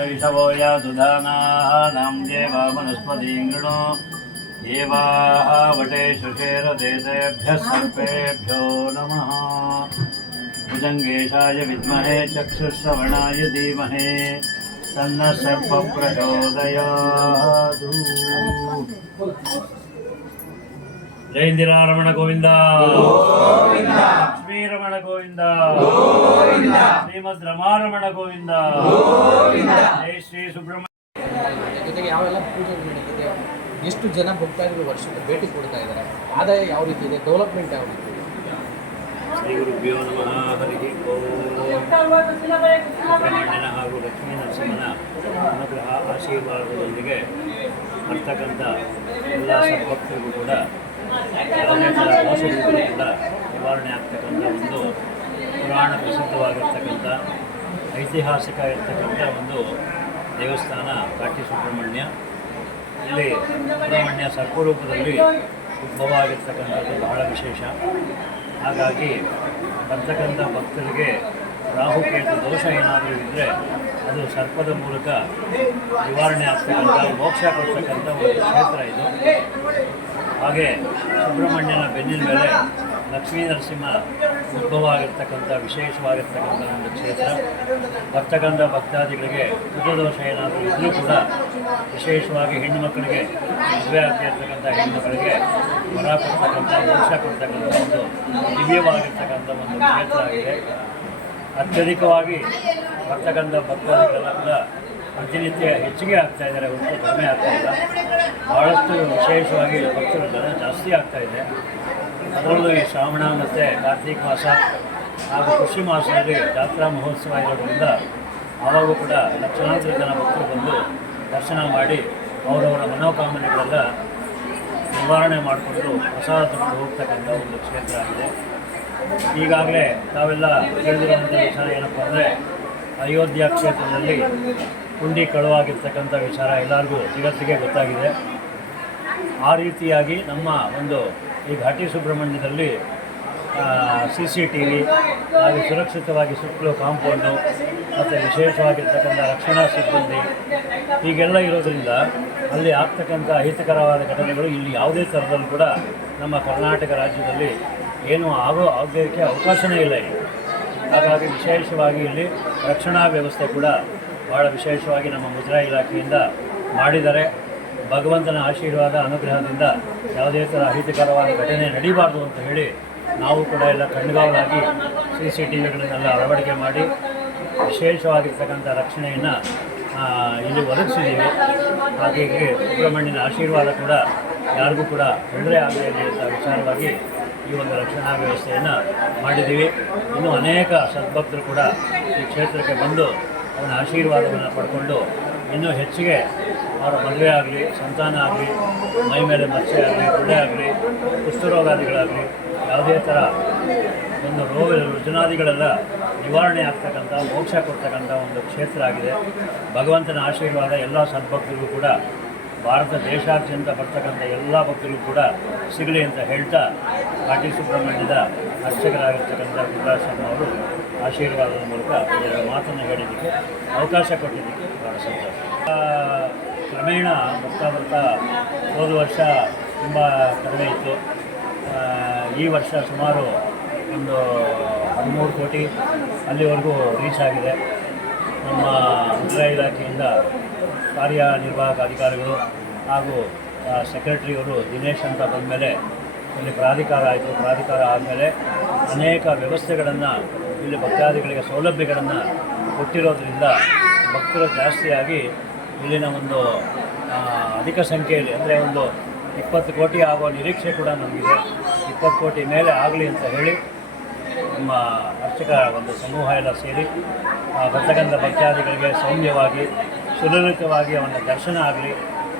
ईशवो यासुधानानां देवा वनस्पतिं देवाः वटे शुशेरदेशेभ्यः सर्पेभ्यो नमः। भुजङ्गेशाय विद्महे चक्षुश्रवणाय धीमहि तन्नः सर्पः प्रचोदयात्। जय इंदिरारमण गोविंदा, लक्ष्मी रमण गोविंदा, श्रीमದ್ ರಮಾರಮಣ ಗೋವಿಂದ, ಜೈ ಶ್ರೀ ಸುಬ್ರಹ್ಮಣ್ಯ. ಜೊತೆಗೆ ಯಾವೆಲ್ಲ ಪೂಜೆಗಳು ನಡೀತಿದೆ, ಎಷ್ಟು ಜನ ಭಕ್ತಾದಿಗಳು ವರ್ಷಕ್ಕೆ ಭೇಟಿ ಕೊಡ್ತಾ ಇದ್ದಾರೆ, ಆದಾಯ ಯಾವ ರೀತಿ ಇದೆ, ಡೆವಲಪ್ಮೆಂಟ್ ಯಾವ ರೀತಿ ಇದೆ? ಶ್ರೀ ಗುರುಭ್ಯೋ ನಮಃ. ಹರಿ ಓಂ. ಸುಬ್ರಹ್ಮಣ್ಯನ ಹಾಗೂ ಲಕ್ಷ್ಮೀ ನರಸಿಂಹನ ಅನುಗ್ರಹ ಆಶೀರ್ವಾದದೊಂದಿಗೆ ಬರ್ತಕ್ಕಂಥ ಎಲ್ಲ ಸದ್ಭಕ್ತರಿಗೂ ಕೂಡ ಯಾವುದೇ ಥರ ಮೋಸಗಳು ಕೂಡ ನಿವಾರಣೆ ಆಗ್ತಕ್ಕಂಥ ಒಂದು ಪುರಾಣ ಪ್ರಸಿದ್ಧವಾಗಿರ್ತಕ್ಕಂಥ ಐತಿಹಾಸಿಕ ಇರ್ತಕ್ಕಂಥ ಒಂದು ದೇವಸ್ಥಾನ ಘಾಟಿ ಸುಬ್ರಹ್ಮಣ್ಯ. ಇಲ್ಲಿ ಸುಬ್ರಹ್ಮಣ್ಯ ಸರ್ಪರೂಪದಲ್ಲಿ ಉದ್ಭವ ಆಗಿರ್ತಕ್ಕಂಥದ್ದು ಬಹಳ ವಿಶೇಷ. ಹಾಗಾಗಿ ಬರ್ತಕ್ಕಂಥ ಭಕ್ತರಿಗೆ ರಾಹುಕೇತು ದೋಷ ಏನಾದರೂ ಇದ್ದರೆ ಅದು ಸರ್ಪದ ಮೂಲಕ ನಿವಾರಣೆ ಆಗ್ತಕ್ಕಂಥ, ಮೋಕ್ಷ ಕೊಡ್ತಕ್ಕಂಥ ಒಂದು ಕ್ಷೇತ್ರ ಇದು. ಹಾಗೆ ಸುಬ್ರಹ್ಮಣ್ಯನ ಬೆನ್ನಿನ ಮೇಲೆ ಲಕ್ಷ್ಮೀ ನರಸಿಂಹ ಉದ್ಭವ ಆಗಿರ್ತಕ್ಕಂಥ ವಿಶೇಷವಾಗಿರ್ತಕ್ಕಂಥ ಒಂದು ಕ್ಷೇತ್ರ. ಬರ್ತಕ್ಕಂಥ ಭಕ್ತಾದಿಗಳಿಗೆ ಕುಜದೋಷ ಏನಾದರೂ ಇದ್ದರೂ ಕೂಡ ವಿಶೇಷವಾಗಿ ಹೆಣ್ಣು ಮಕ್ಕಳಿಗೆ, ಮದುವೆ ಆಗ್ತಿರ್ತಕ್ಕಂಥ ಹೆಣ್ಣು ಮಕ್ಕಳಿಗೆ ವರ ಕೊಡ್ತಕ್ಕಂಥ, ಮೋಕ್ಷ ಕೊಡ್ತಕ್ಕಂಥ ಒಂದು ದಿವ್ಯವಾಗಿರ್ತಕ್ಕಂಥ ಒಂದು ಕ್ಷೇತ್ರ ಆಗಿದೆ. ಅತ್ಯಧಿಕವಾಗಿ ಬರ್ತಕ್ಕಂಥ ಭಕ್ತಾದಿಗಳೆಲ್ಲ ಕೂಡ ಪ್ರತಿನಿತ್ಯ ಹೆಚ್ಚಿಗೆ ಆಗ್ತಾ ಇದ್ದಾರೆ, ಹೊರತು ಕಡಿಮೆ ಆಗ್ತಾ ಇಲ್ಲ. ಭಾಳಷ್ಟು ವಿಶೇಷವಾಗಿ ಭಕ್ತರ ಜನ ಜಾಸ್ತಿ ಆಗ್ತಾ ಇದೆ. ಅದರಲ್ಲೂ ಈ ಶ್ರಾವಣ ಮತ್ತು ಕಾರ್ತಿಕ ಮಾಸ ಹಾಗೂ ಕೃಷಿ ಮಾಸದಲ್ಲಿ ಜಾತ್ರಾ ಮಹೋತ್ಸವ ಇರೋದ್ರಿಂದ ಆವಾಗೂ ಕೂಡ ಲಕ್ಷಾಂತರ ಜನ ಭಕ್ತರು ಬಂದು ದರ್ಶನ ಮಾಡಿ ಅವರವರ ಮನೋಕಾಮನೆಗಳೆಲ್ಲ ನಿವಾರಣೆ ಮಾಡಿಕೊಂಡು ಪ್ರಸಾದ ತಗೊಂಡು ಹೋಗ್ತಕ್ಕಂಥ ಒಂದು ಕ್ಷೇತ್ರ ಆಗಿದೆ. ಈಗಾಗಲೇ ತಾವೆಲ್ಲ ಕೇಳಿದಿರುವಂಥ ವಿಚಾರ ಏನಪ್ಪ ಅಂದರೆ, ಅಯೋಧ್ಯ ಕ್ಷೇತ್ರದಲ್ಲಿ ಹುಂಡಿ ಕಳುವಾಗಿರ್ತಕ್ಕಂಥ ವಿಚಾರ ಎಲ್ಲರಿಗೂ ಜಗತ್ತಿಗೆ ಗೊತ್ತಾಗಿದೆ. ಆ ರೀತಿಯಾಗಿ ನಮ್ಮ ಒಂದು ಈ ಘಾಟಿ ಸುಬ್ರಹ್ಮಣ್ಯದಲ್ಲಿ CCTV ಹಾಗೂ ಸುರಕ್ಷಿತವಾಗಿ ಸುತ್ತಲೂ ಕಾಂಪೌಂಡು ಮತ್ತು ವಿಶೇಷವಾಗಿರ್ತಕ್ಕಂಥ ರಕ್ಷಣಾ ಸಿಬ್ಬಂದಿ ಹೀಗೆಲ್ಲ ಇರೋದರಿಂದ ಅಲ್ಲಿ ಆಗ್ತಕ್ಕಂಥ ಅಹಿತಕರವಾದ ಘಟನೆಗಳು ಇಲ್ಲಿ ಯಾವುದೇ ಥರದಲ್ಲೂ ಕೂಡ ನಮ್ಮ ಕರ್ನಾಟಕ ರಾಜ್ಯದಲ್ಲಿ ಏನೂ ಆಗೋದಕ್ಕೆ ಅವಕಾಶವೇ ಇಲ್ಲ ಇಲ್ಲಿ. ಹಾಗಾಗಿ ವಿಶೇಷವಾಗಿ ಇಲ್ಲಿ ರಕ್ಷಣಾ ವ್ಯವಸ್ಥೆ ಕೂಡ ಭಾಳ ವಿಶೇಷವಾಗಿ ನಮ್ಮ ಮುಜರಾಯಿ ಇಲಾಖೆಯಿಂದ ಮಾಡಿದ್ದಾರೆ. ಭಗವಂತನ ಆಶೀರ್ವಾದ ಅನುಗ್ರಹದಿಂದ ಯಾವುದೇ ಥರ ಅಹಿತಕರವಾದ ಘಟನೆ ನಡೀಬಾರ್ದು ಅಂತ ಹೇಳಿ ನಾವು ಕೂಡ ಎಲ್ಲ ಕಣ್ಗಾವಲಾಗಿ CCTVಗಳನ್ನೆಲ್ಲ ಅಳವಡಿಕೆ ಮಾಡಿ ವಿಶೇಷವಾಗಿರ್ತಕ್ಕಂಥ ರಕ್ಷಣೆಯನ್ನು ಇಲ್ಲಿ ಒದಗಿಸಿದ್ದೀವಿ. ಹಾಗಾಗಿ ಸುಬ್ರಹ್ಮಣ್ಯನ ಆಶೀರ್ವಾದ ಕೂಡ ಯಾರಿಗೂ ಕೂಡ ತೊಂದರೆ ಆಗಲಿ ಅಂತ ವಿಚಾರವಾಗಿ ಈ ಒಂದು ರಕ್ಷಣಾ ವ್ಯವಸ್ಥೆಯನ್ನು ಮಾಡಿದ್ದೀವಿ. ಇನ್ನೂ ಅನೇಕ ಸದ್ಭಕ್ತರು ಕೂಡ ಈ ಕ್ಷೇತ್ರಕ್ಕೆ ಬಂದು ಅವನ ಆಶೀರ್ವಾದವನ್ನು ಪಡ್ಕೊಂಡು ಇನ್ನೂ ಹೆಚ್ಚಿಗೆ ಅವರ ಮದುವೆ ಆಗಲಿ, ಸಂತಾನ ಆಗಲಿ, ಮೈ ಮೇಲೆ ಮಚ್ಚೆ ಆಗಲಿ, ಗುಳ್ಳೆ ಆಗಲಿ, ಕುಷ್ಠರೋಗಾದಿಗಳಾಗಲಿ, ಯಾವುದೇ ಥರ ಒಂದು ರೋಗ ರುಜುನಾದಿಗಳೆಲ್ಲ ನಿವಾರಣೆ ಆಗ್ತಕ್ಕಂಥ, ಮೋಕ್ಷ ಕೊಡ್ತಕ್ಕಂಥ ಒಂದು ಕ್ಷೇತ್ರ ಆಗಿದೆ. ಭಗವಂತನ ಆಶೀರ್ವಾದ ಎಲ್ಲ ಸದ್ಭಕ್ತರಿಗೂ ಕೂಡ, ಭಾರತ ದೇಶಾದ್ಯಂತ ಬರ್ತಕ್ಕಂಥ ಎಲ್ಲ ಭಕ್ತರಿಗೂ ಕೂಡ ಸಿಗಲಿ ಅಂತ ಹೇಳ್ತಾ, ಘಾಟಿ ಸುಬ್ರಹ್ಮಣ್ಯದ ಅರ್ಚಕರಾಗಿರ್ತಕ್ಕಂಥ ಗುರುರಾಜ್ ಅವರು ಆಶೀರ್ವಾದದ ಮೂಲಕ ಇದರ ಮಾತನ್ನು ಹೇಳಿದ್ದಕ್ಕೆ ಅವಕಾಶ ಕೊಟ್ಟಿದ್ದಕ್ಕೆ ಬಹಳ ಸಂತೋಷ. ಕ್ರಮೇಣ ಬರ್ತಾ ಹೋದ ವರ್ಷ ತುಂಬ ಕಡಿಮೆ ಇತ್ತು. ಈ ವರ್ಷ ಸುಮಾರು ಒಂದು 13 ಕೋಟಿ ಅಲ್ಲಿವರೆಗೂ ರೀಚ್ ಆಗಿದೆ. ನಮ್ಮ ಮುಜರಾಯಿ ಇಲಾಖೆಯಿಂದ ಕಾರ್ಯನಿರ್ವಾಹಕ ಅಧಿಕಾರಿಗಳು ಹಾಗೂ ಸೆಕ್ರೆಟರಿಯವರು ದಿನೇಶ್ ಅಂತ ಬಂದಮೇಲೆ ಇಲ್ಲಿ ಪ್ರಾಧಿಕಾರ ಆಯಿತು. ಪ್ರಾಧಿಕಾರ ಆದಮೇಲೆ ಅನೇಕ ವ್ಯವಸ್ಥೆಗಳನ್ನು ಇಲ್ಲಿ ಭಕ್ತಾದಿಗಳಿಗೆ ಸೌಲಭ್ಯಗಳನ್ನು ಕೊಟ್ಟಿರೋದ್ರಿಂದ ಭಕ್ತರು ಜಾಸ್ತಿಯಾಗಿ ಇಲ್ಲಿನ ಒಂದು ಅಧಿಕ ಸಂಖ್ಯೆಯಲ್ಲಿ, ಅಂದರೆ ಒಂದು 20 ಕೋಟಿ ಆಗುವ ನಿರೀಕ್ಷೆ ಕೂಡ ನಮಗಿದೆ. 20 ಕೋಟಿ ಮೇಲೆ ಆಗಲಿ ಅಂತ ಹೇಳಿ ನಮ್ಮ ಅರ್ಚಕ ಒಂದು ಸಮೂಹ ಎಲ್ಲ ಸೇರಿ ಬರ್ತಕ್ಕಂಥ ಭಕ್ತಾದಿಗಳಿಗೆ ಸೌಮ್ಯವಾಗಿ, ಸುಲಲಿತವಾಗಿ ಅವನ ದರ್ಶನ ಆಗಲಿ,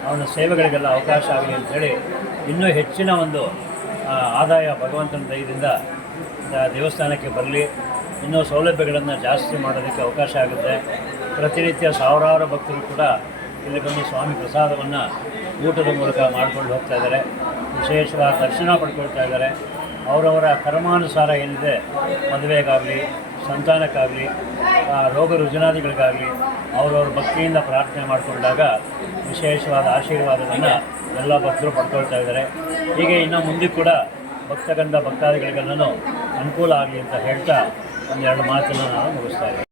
ಅವನ ಸೇವೆಗಳಿಗೆಲ್ಲ ಅವಕಾಶ ಆಗಲಿ ಅಂಥೇಳಿ ಇನ್ನೂ ಹೆಚ್ಚಿನ ಒಂದು ಆದಾಯ ಭಗವಂತನ ದಯದಿಂದ ದೇವಸ್ಥಾನಕ್ಕೆ ಬರಲಿ, ಇನ್ನೂ ಸೌಲಭ್ಯಗಳನ್ನು ಜಾಸ್ತಿ ಮಾಡೋದಕ್ಕೆ ಅವಕಾಶ ಆಗುತ್ತೆ. ಪ್ರತಿನಿತ್ಯ ಸಾವಿರಾರು ಭಕ್ತರು ಕೂಡ ಇಲ್ಲಿ ಬಂದು ಸ್ವಾಮಿ ಪ್ರಸಾದವನ್ನು ಊಟದ ಮೂಲಕ ಮಾಡ್ಕೊಂಡು ಹೋಗ್ತಾ ಇದ್ದಾರೆ. ವಿಶೇಷವಾದ ದರ್ಶನ ಪಡ್ಕೊಳ್ತಾ ಇದ್ದಾರೆ. ಅವರವರ ಕರ್ಮಾನುಸಾರ ಏನಿದೆ, ಮದುವೆಗಾಗಲಿ, ಸಂತಾನಕ್ಕಾಗಲಿ ರೋಗ ರುಜಿನಾದಿಗಳಿಗಾಗಲಿ ಅವರವ್ರ ಭಕ್ತಿಯಿಂದ ಪ್ರಾರ್ಥನೆ ಮಾಡಿಕೊಂಡಾಗ ವಿಶೇಷವಾದ ಆಶೀರ್ವಾದವನ್ನು ಎಲ್ಲ ಭಕ್ತರು ಪಡ್ಕೊಳ್ತಾ ಇದ್ದಾರೆ. ಹೀಗೆ ಇನ್ನು ಮುಂದೆ ಕೂಡ ಭಕ್ತಗಂಧ ಭಕ್ತಾದಿಗಳಿಗೆಲ್ಲನೂ ಅನುಕೂಲ ಆಗಲಿ ಅಂತ ಹೇಳ್ತಾ ಒಂದೆರಡು ಮಾತನ್ನು ನಾನು ಮುಗಿಸ್ತಾ ಇದ್ದೀನಿ.